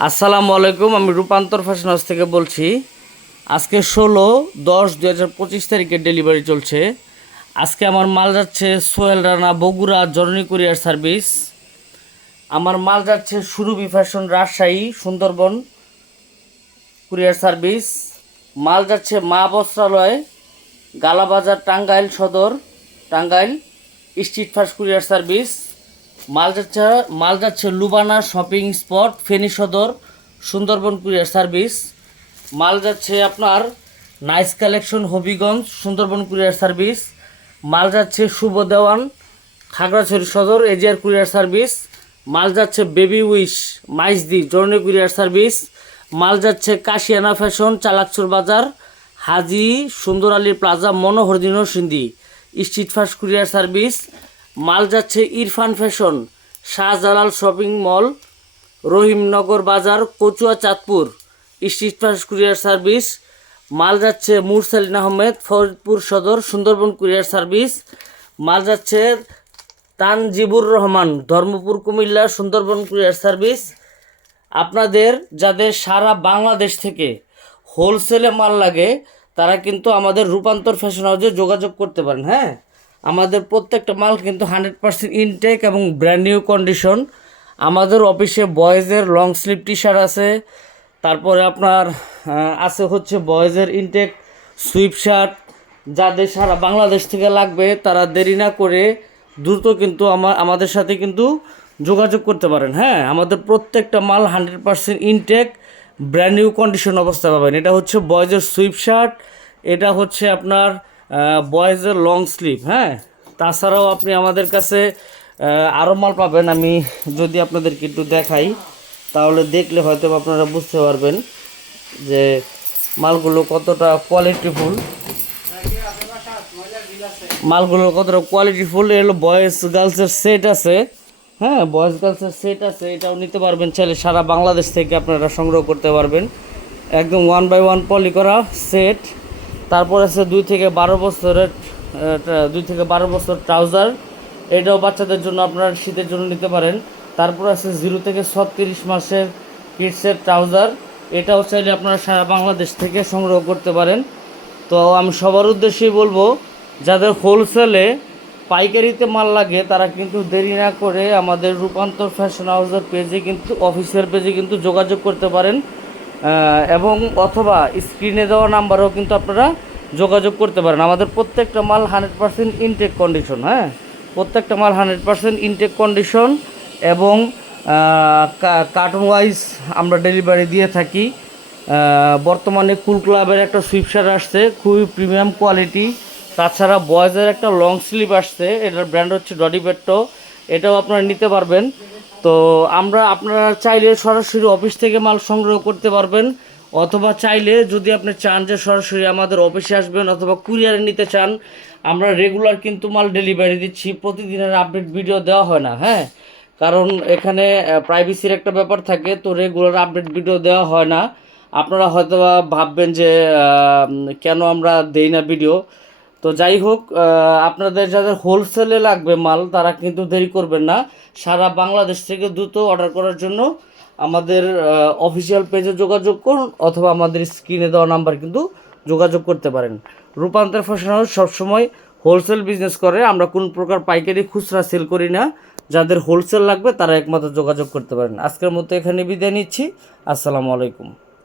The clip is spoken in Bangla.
আসসালামু আলাইকুম। আমি রূপান্তর ফ্যাশন হাউস থেকে বলছি। আজকে 16/10/2025 তারিখে ডেলিভারি চলছে। আজকে আমার মাল যাচ্ছে সোহেল রানা, বগুড়া, জননী কুরিয়ার সার্ভিস। আমার মাল যাচ্ছে সুরভি fashion, Rajshahi, Sundarban courier service. মাল যাচ্ছে মা বস্ত্রালয়, গালাবাজার, টাঙ্গাইল সদর, Tangail street fast courier service. মাল যাচ্ছে লুবানা শপিং স্পট, ফেনী সদর, সুন্দরবন কুরিয়ার সার্ভিস। মাল যাচ্ছে আপনার nice collection, Habiganj, Sundarban courier service. মাল যাচ্ছে শুভ দেওয়ান, খাগড়াছড়ি সদর, এজিআর কুরিয়ার সার্ভিস। মাল যাচ্ছে baby wish, Maijdee, journey courier service. মাল যাচ্ছে কাশিয়ানা ফ্যাশন, চালাকচুর বাজার, হাজি সুন্দর Ali plaza, মনোহরদিন Sindhi street fast courier service. মাল যাচ্ছে Irfan fashion, Shahjalal shopping mall, রহিমনগর বাজার, Kachua, Chandpur street fast courier service. মাল যাচ্ছে মুরসালিন আহমেদ, ফরিদপুর সদর, সুন্দরবন কুরিয়ার সার্ভিস। মাল যাচ্ছে তানজিবুর রহমান, ধর্মপুর, কুমিল্লা, সুন্দরবন কুরিয়ার সার্ভিস। আপনাদের যাদের সারা বাংলাদেশ থেকে হোলসেলে মাল লাগে তারা কিন্তু আমাদের রূপান্তর ফ্যাশন হাউসে যোগাযোগ করতে পারেন। হ্যাঁ, আমাদের প্রত্যেকটা মাল কিন্তু 100% ইনটেক এবং ব্র্যান্ড নিউ কন্ডিশন। আমাদের অফিসে বয়েজের লং স্লিভ টি শার্ট আছে, তারপরে আপনার আছে হচ্ছে বয়েজের ইনটেক সুইপ শার্ট। যাদের সারা বাংলাদেশ থেকে লাগবে তারা দেরি না করে দ্রুত কিন্তু আমাদের সাথে কিন্তু যোগাযোগ করতে পারেন। হ্যাঁ, আমাদের প্রত্যেকটা মাল 100% ইনটেক ব্র্যান্ড নিউ কন্ডিশন অবস্থায় পাবেন। এটা হচ্ছে বয়েজের সুইপ শার্ট, এটা হচ্ছে আপনার বয়েজের লং স্লিভ। হ্যাঁ, তাছাড়াও আপনি আমাদের কাছে আরও মাল পাবেন। আমি যদি আপনাদেরকে একটু দেখাই তাহলে দেখলে হয়তো আপনারা বুঝতে পারবেন যে মালগুলো কতটা কোয়ালিটিফুল। এগুলো বয়েজ গার্লসের সেট আছে। হ্যাঁ, বয়েজ গার্লসের সেট আছে, এটাও নিতে পারবেন চাইলে। সারা বাংলাদেশ থেকে আপনারা সংগ্রহ করতে পারবেন। একদম 1/1 পলি করা সেট। তারপর আছে 2 থেকে 12 বছর ট্রাউজার, এটাও বাচ্চাদের জন্য আপনারা শীতের জন্য নিতে পারেন। তারপর আছে 0 থেকে 36 মাসের কিডসের ট্রাউজার, এটাও চাইলে আপনারা সারা বাংলাদেশ থেকে সংগ্রহ করতে পারেন। তো আমি সবার উদ্দেশ্যেই বলবো, যাদের হোলসেলে পাইকারিতে মাল লাগে তারা কিন্তু দেরি না করে আমাদের রূপান্তর ফ্যাশন হাউসের পেজে কিন্তু, অফিসিয়াল পেজে কিন্তু যোগাযোগ করতে পারেন, এবং অথবা স্ক্রিনে দেওয়া নাম্বারেও কিন্তু আপনারা যোগাযোগ করতে পারেন। আমাদের প্রত্যেকটা মাল 100% ইনটেক কন্ডিশন। হ্যাঁ, প্রত্যেকটা মাল 100% ইনটেক কন্ডিশন এবং কার্টন ওয়াইজ আমরা ডেলিভারি দিয়ে থাকি। বর্তমানে কুল ক্লাবের একটা সুইপশার্ট আসছে, খুবই প্রিমিয়াম কোয়ালিটি। তাছাড়া বয়েজের একটা লং স্লিভ আসছে, এটার ব্র্যান্ড হচ্ছে ডডিবেট্টো, এটাও আপনারা নিতে পারবেন। তো আপনারা চাইলে সরাসরি অফিস থেকে মাল সংগ্রহ করতে পারবেন, অথবা চাইলে যদি আপনি চান যে সরাসরি আমাদের অফিসে আসবেন অথবা কুরিয়ারে নিতে চান, আমরা রেগুলার কিন্তু মাল ডেলিভারি দিচ্ছি। প্রতিদিনের আপডেট ভিডিও দেওয়া হয় না। হ্যাঁ, কারণ এখানে প্রাইভেসির একটা ব্যাপার থাকে, তো রেগুলার আপডেট ভিডিও দেওয়া হয় না। আপনারা হয়তো ভাববেন যে কেন আমরা দেই না ভিডিও। তো যাই হোক, আপনাদের যাদের হোলসেলে লাগবে মাল তারা কিন্তু দেরি করবেন না। সারা বাংলাদেশ থেকে দ্রুত অর্ডার করার জন্য আমাদের অফিসিয়াল পেজে যোগাযোগ করুন, অথবা আমাদের স্ক্রিনে দেওয়া নাম্বার কিন্তু যোগাযোগ করতে পারেন। রূপান্তর ফ্যাশন হাউস সবসময় হোলসেল বিজনেস করে, আমরা কোন প্রকার পাইকারি খুচরা সেল করি না। যাদের হোলসেল লাগবে তারা একমাত্র যোগাযোগ করতে পারেন। আজকের মতো এখানে বিদায় নিচ্ছি। আসসালামু আলাইকুম।